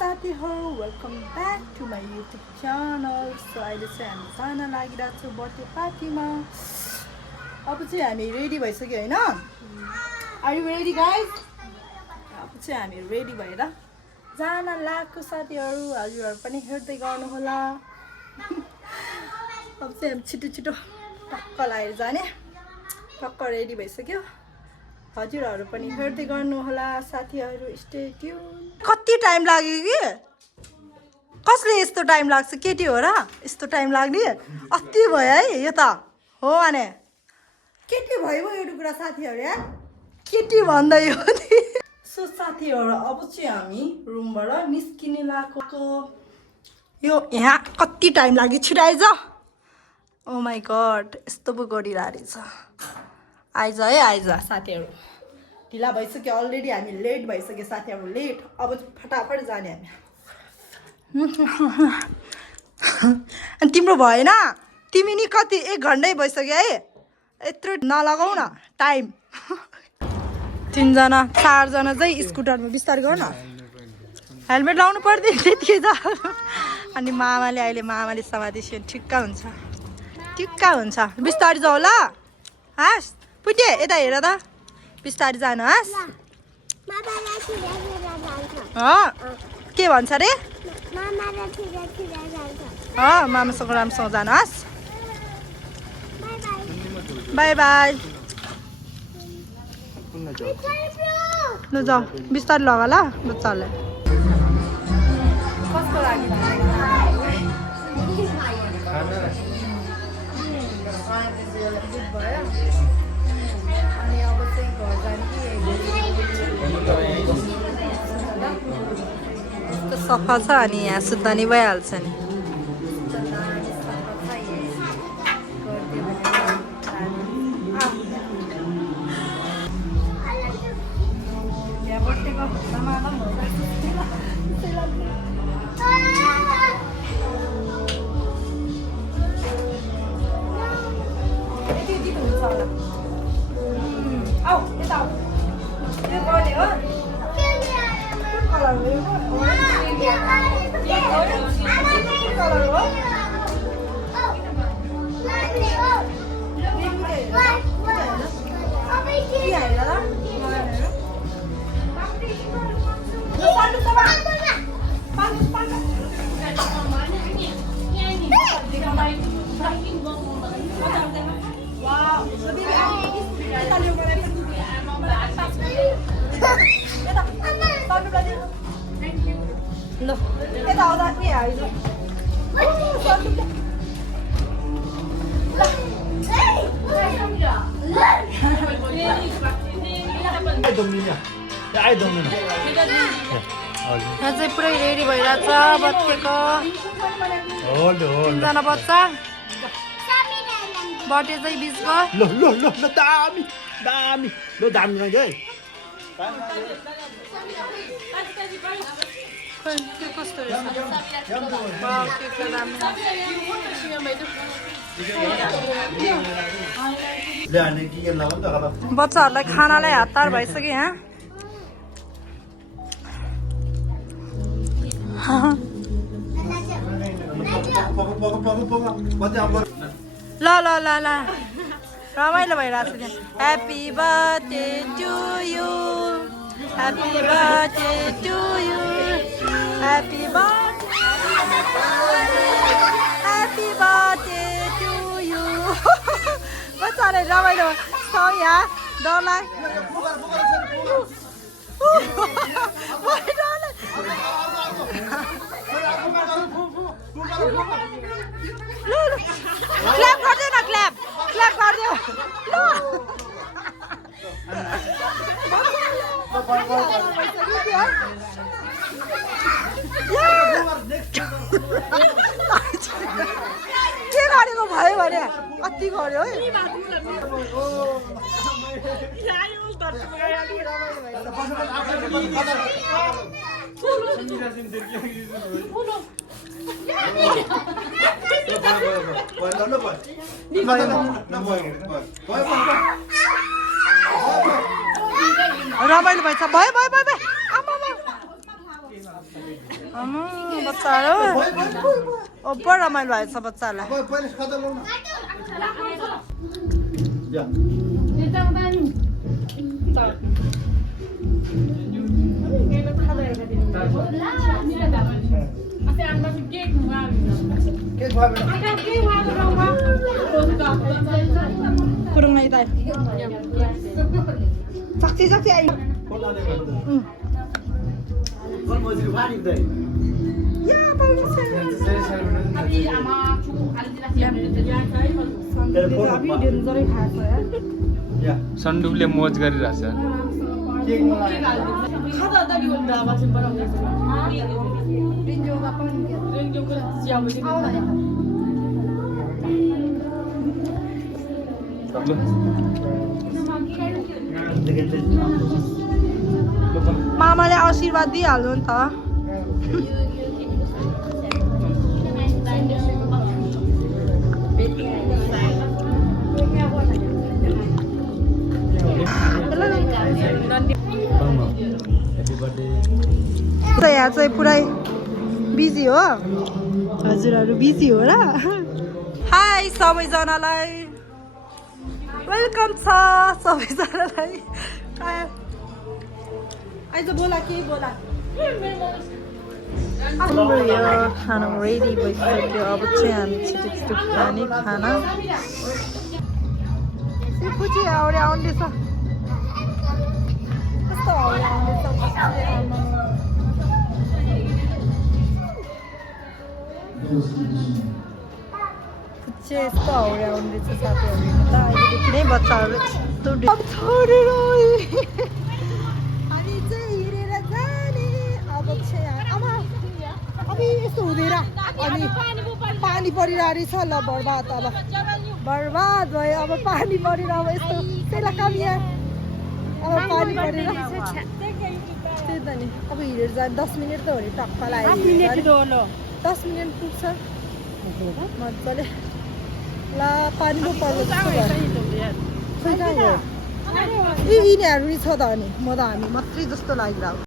साथीहरु welcome back to my YouTube channel. So अहिले चाहिँ हामी जान लागिरहेको छु बर्थडे पार्टीमा। अब चाहिँ हामी रेडी भइसक्यो होइन? Are you ready guys? अब चाहिँ हामी रेडी भएर जान लागेको साथीहरु, हजुरहरु पनि हेर्दै गर्नुहोला। अब चाहिँ हामी छिटो छिटो टक्क लगाएर जाने। टक्क रेडी भइसक्यो, हजुरहरु पनि हेर्दै गर्नुहोला साथीहरु। Stay tune. कति टाइम लाग्यो कि? कसले यस्तो टाइम लाग्छ? केटी हो र यस्तो टाइम लाग्ने? अति भयो है यो त हो भने केटी भयो एउटा कुरा साथीहरु। यार केटी भन्दै हो नि। सो साथीहरु अब चाहिँ हामी रुमबाट निस्किने लागेको। यो यहाँ कति टाइम लाग्यो? छिटो आइज। ओ माई गॉड, यस्तो पो गरिरहेको रहेछ। आइज है, आइज साथीहरु। ढिला भइसक्यो अलरेडी, हामी लेट भइसक्यो साथीहरु, लेट। अब फटाफट जाने हामी। अनि तिम्रो भएन? तिमी नि कति 1 घन्टै भइसक्यो है। यत्रो नलगाऊ न टाइम। 3 जना 4 जना चाहिँ स्कुटरमा बिस्तारै गर न। हेलमेट लाउनु पर्दैन त्यतिकै त। अनि मामाले अहिले मामाले समातेपछि ठिक्क हुन्छ, ठिक्क हुन्छ। बिस्तारै जाऊ ल। हास पुटे यता हेर त, बिस्तारै जानुहोस्। के भन्छ रे? मामासँग राम्रोसँग जानुहोस्। By by. ल जाऊ, बिस्तारै लगा ल बच्चाहरूलाई। कसको लागि? अनि अब चाहिँ घर जाने कि सफा छ अनि यहाँ सुत्दा नि भइहाल्छ नि। यहाँ चाहिँ पुरै रेडी भइरहेछ बच्चेको। 3 जना बच्चा बर्थडे चाहिँ बिचको। ल ल ल ल दामी दामी ल दामी लाग्यो है। के कस्तो रहेछ? बच्चाहरूलाई खानालाई हतार भइसक्यो यहाँ। ल ल ल ल रमाइलो भइरहेको छ। Happy birthday to you, happy birthday to you, happy birthday to you. बच्चाले रमाइलो छ यहाँ। डर लाग्छ। क्ल्याप गरिदियो न, क्ल्याप क्ल्याप गरिदियो। के गरेको भयो भने कति गर्यो है। रमाइलो भएछ। भयो भयो भयो भयो। आमा बच्चाहरू ओभर रमाइलो भएछ बच्चाहरूलाई kurang lagi tay sakti sakti ay ya bagus सन्दुकले मोज गरिरहेछ मामाले आशीर्वाद दिइहाल्नु नि त यहाँ चाहिँ पुरै बिजी हो हजुरहरू बिजी हो र हाई सबैजनालाई वेलकम छ सबैजनालाई आइज बोला के बोला हाम्रो यो खाना रेडी भइसक्यो अब चाहिँ हामी छिटो छिटो खाने खाना पछि आउने आउँदैछ कस्तो आउँदैछ यस्तो हाउडे आउँदैछ साथीहरू त अहिलेदेखि नै बच्चाहरू छोडेर हामी चाहिँ हिँडेर जाने अब चाहिँ आमा अब यस्तो हुँदैन अनि पानी परिरहेको रहेछ ल बर्बाद अब बर्बाद भयो अब पानी परेर अब यस्तो त्यसलाई काम यहाँ अब पानी परेर त्यही त नि अब हिँडेर जाने 10 मिनट त हो नि टक्क लाग्यो 10 मिनट पुग्छ मजाले ला पानी पो पर्यो जस्तो भयो खै कहाँ गयो यिनीहरू नि छ त अनि म त हामी मात्रै जस्तो लागिरहेको